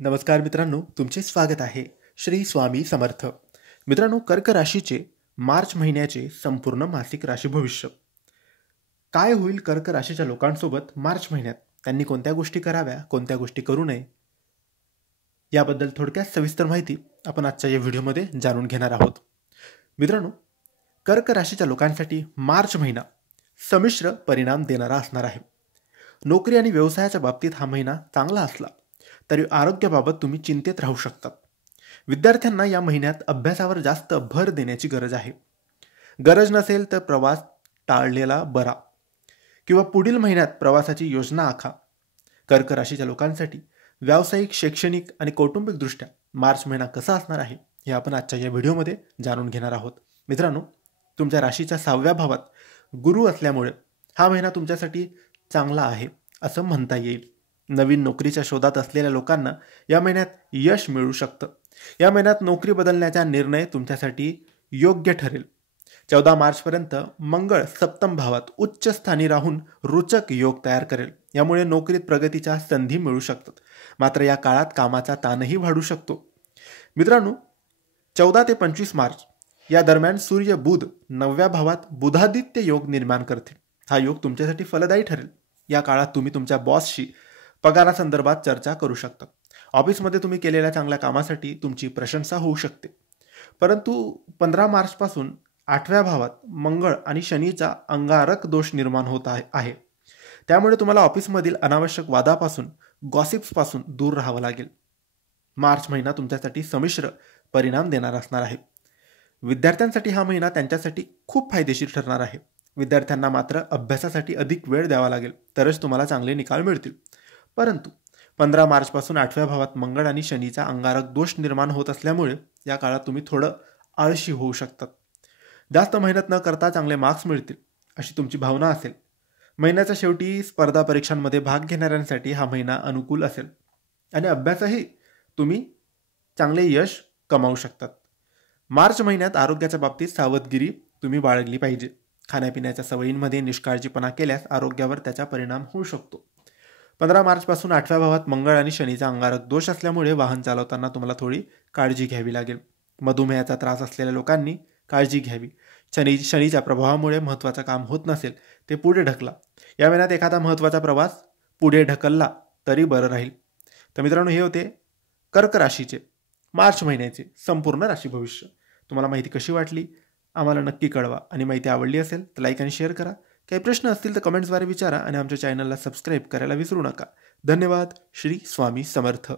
नमस्कार मित्रांनो, तुमचे स्वागत आहे श्री स्वामी समर्थ. मित्रांनो, कर्क राशीचे मार्च महिन्याचे संपूर्ण मासिक राशी भविष्य काय होईल कर्क राशीच्या लोकांसोबत मार्च महिन्यात, त्यांनी कोणत्या गोष्टी कराव्या, कोणत्या गोष्टी करू नये, याबद्दल थोडक्यात सविस्तर माहिती आपण आजच्या या व्हिडिओमध्ये जाणून घेणार आहोत. मित्रांनो, कर्क राशीच्या लोकांसाठी मार्च महिना संमिश्र परिणाम देणारा असणार आहे. नोकरी आणि व्यवसायाच्या बाबतीत हा महिना चांगला असला तरी आरोग्याबाबत तुम्ही चिंतेत राहू शकता. विद्यार्थ्यांना या महिन्यात अभ्यासावर जास्त भर देण्याची गरज आहे. गरज नसेल तर प्रवास टाळलेला बरा किंवा पुढील महिन्यात प्रवासाची योजना आखा. कर्क राशीच्या लोकांसाठी व्यावसायिक, शैक्षणिक आणि कौटुंबिकदृष्ट्या मार्च महिना कसा असणार आहे हे आपण आजच्या या व्हिडिओमध्ये जाणून घेणार आहोत. मित्रांनो, तुमच्या राशीच्या 6व्या भावात गुरु असल्यामुळे हा महिना तुमच्यासाठी चांगला आहे असं म्हणता येईल. नवीन नोकरीच्या शोधात असलेल्या लोकांना या महिन्यात यश मिळू शकतं. या महिन्यात नोकरी बदलण्याचा निर्णय तुमच्यासाठी योग्य ठरेल. 14 मार्चपर्यंत मंगळ सप्तम भावात उच्च स्थानी राहून रोचक योग तयार करेल. यामुळे नोकरीत प्रगतीच्या संधी मिळू शकतात. मात्र या काळात कामाचा ताणही वाढू शकतो. मित्रांनो, 14 ते 25 मार्च या दरम्यान सूर्य बुध 9व्या भावात बुधादित्य योग निर्माण करतील. हा योग तुमच्यासाठी फलदायी ठरेल. या काळात तुम्ही तुमच्या बॉसशी पगारासंदर्भात चर्चा करू शकता. ऑफिसमध्ये तुम्ही केलेल्या चांगल्या कामासाठी तुमची प्रशंसा होऊ शकते. परंतु 15 मार्चपासून 8व्या भावात मंगळ आणि शनीचा अंगारक दोष निर्माण होत आहे. त्यामुळे तुम्हाला ऑफिसमधील अनावश्यक वादापासून, गॉसिप्सपासून दूर राहावं लागेल. मार्च महिना तुमच्यासाठी संमिश्र परिणाम देणार असणार आहे. विद्यार्थ्यांसाठी हा महिना त्यांच्यासाठी खूप फायदेशीर ठरणार आहे. विद्यार्थ्यांना मात्र अभ्यासासाठी अधिक वेळ द्यावा लागेल, तरच तुम्हाला चांगले निकाल मिळतील. परंतु 15 मार्चपासून 8व्या भावात मंगळ आणि शनीचा अंगारक दोष निर्माण होत असल्यामुळे या काळात तुम्ही थोडं आळशी होऊ शकतात. जास्त मेहनत न करता चांगले मार्क्स मिळतील अशी तुमची भावना असेल. महिन्याच्या शेवटी स्पर्धा परीक्षांमध्ये भाग घेणाऱ्यांसाठी हा महिना अनुकूल असेल आणि अभ्यासही तुम्ही चांगले यश कमावू शकतात. मार्च महिन्यात आरोग्याच्या बाबतीत सावधगिरी तुम्ही बाळगली पाहिजे. खाण्यापिण्याच्या सवयींमध्ये निष्काळजीपणा केल्यास आरोग्यावर त्याचा परिणाम होऊ शकतो. 15 मार्चपासून 8व्या भावात मंगळ आणि शनीचा अंगारक दोष असल्यामुळे वाहन चालवताना तुम्हाला थोडी काळजी घ्यावी लागेल. मधुमेहाचा त्रास असलेल्या लोकांनी काळजी घ्यावी. शनीच्या प्रभावामुळे महत्त्वाचं काम होत नसेल ते पुढे ढकला. या महिन्यात एखादा महत्त्वाचा प्रवास पुढे ढकलला तरी बरं राहील. तर मित्रांनो, हे होते कर्क राशीचे मार्च महिन्याचे संपूर्ण राशी भविष्य. तुम्हाला माहिती कशी वाटली आम्हाला नक्की कळवा आणि माहिती आवडली असेल तर लाईक आणि शेअर करा. काही प्रश्न असतील तर कमेंट्सद्वारे विचारा आणि आमच्या चॅनलला सबस्क्राईब करायला विसरू नका. धन्यवाद. श्री स्वामी समर्थ.